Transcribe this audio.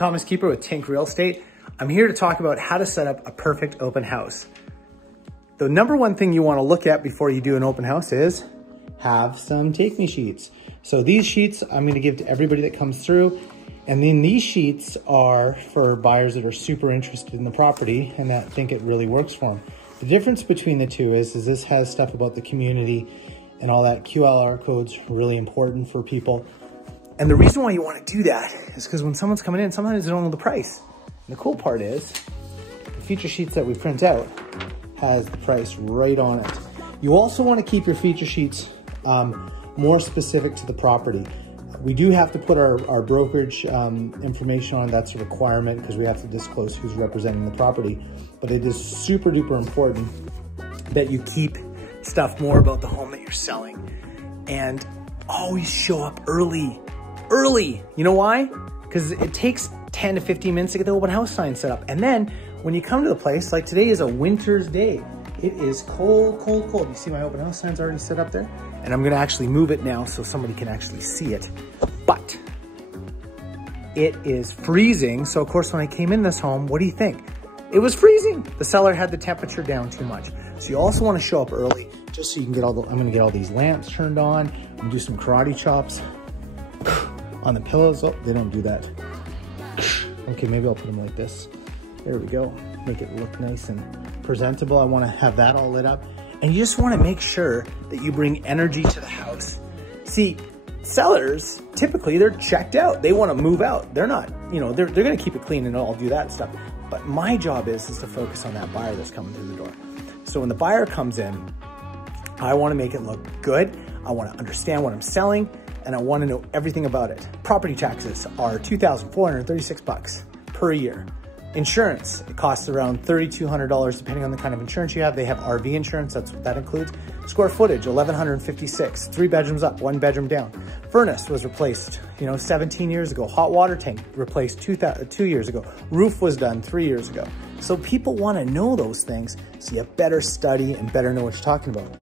Thomas Keeper with TINK Real Estate. I'm here to talk about how to set up a perfect open house. The number one thing you want to look at before you do an open house is have some take me sheets. So these sheets I'm going to give to everybody that comes through. And then these sheets are for buyers that are super interested in the property and that think it really works for them. The difference between the two is this has stuff about the community and all that. QLR code's really important for people. And the reason why you want to do that is because when someone's coming in, sometimes they don't know the price. And the cool part is the feature sheets that we print out has the price right on it. You also want to keep your feature sheets more specific to the property. We do have to put our brokerage information on. That's a requirement because we have to disclose who's representing the property. But it is super duper important that you keep stuff more about the home that you're selling and always show up early. You know why? Because it takes 10 to 15 minutes to get the open house sign set up. And then when you come to the place, like today is a winter's day. It is cold, cold, cold. You see my open house sign's already set up there? And I'm gonna actually move it now so somebody can actually see it. But it is freezing. So of course, when I came in this home, what do you think? It was freezing. The seller had the temperature down too much. So you also wanna show up early just so you can get I'm gonna get all these lamps turned on. I'm gonna do some karate chops on the pillows. Oh, they don't do that. Okay, maybe I'll put them like this. There we go. Make it look nice and presentable. I want to have that all lit up. And you just want to make sure that you bring energy to the house. See, sellers, typically they're checked out. They want to move out. They're not, they're going to keep it clean and all do that stuff. But my job is to focus on that buyer that's coming through the door. So when the buyer comes in, I want to make it look good. I want to understand what I'm selling. And I want to know everything about it. Property taxes are $2,436 per year. Insurance, it costs around $3,200 depending on the kind of insurance you have. They have RV insurance, that's what that includes. Square footage, 1,156, 3 bedrooms up, 1 bedroom down. Furnace was replaced, 17 years ago. Hot water tank replaced 2 years ago. Roof was done 3 years ago. So people want to know those things, so you better study and better know what you're talking about.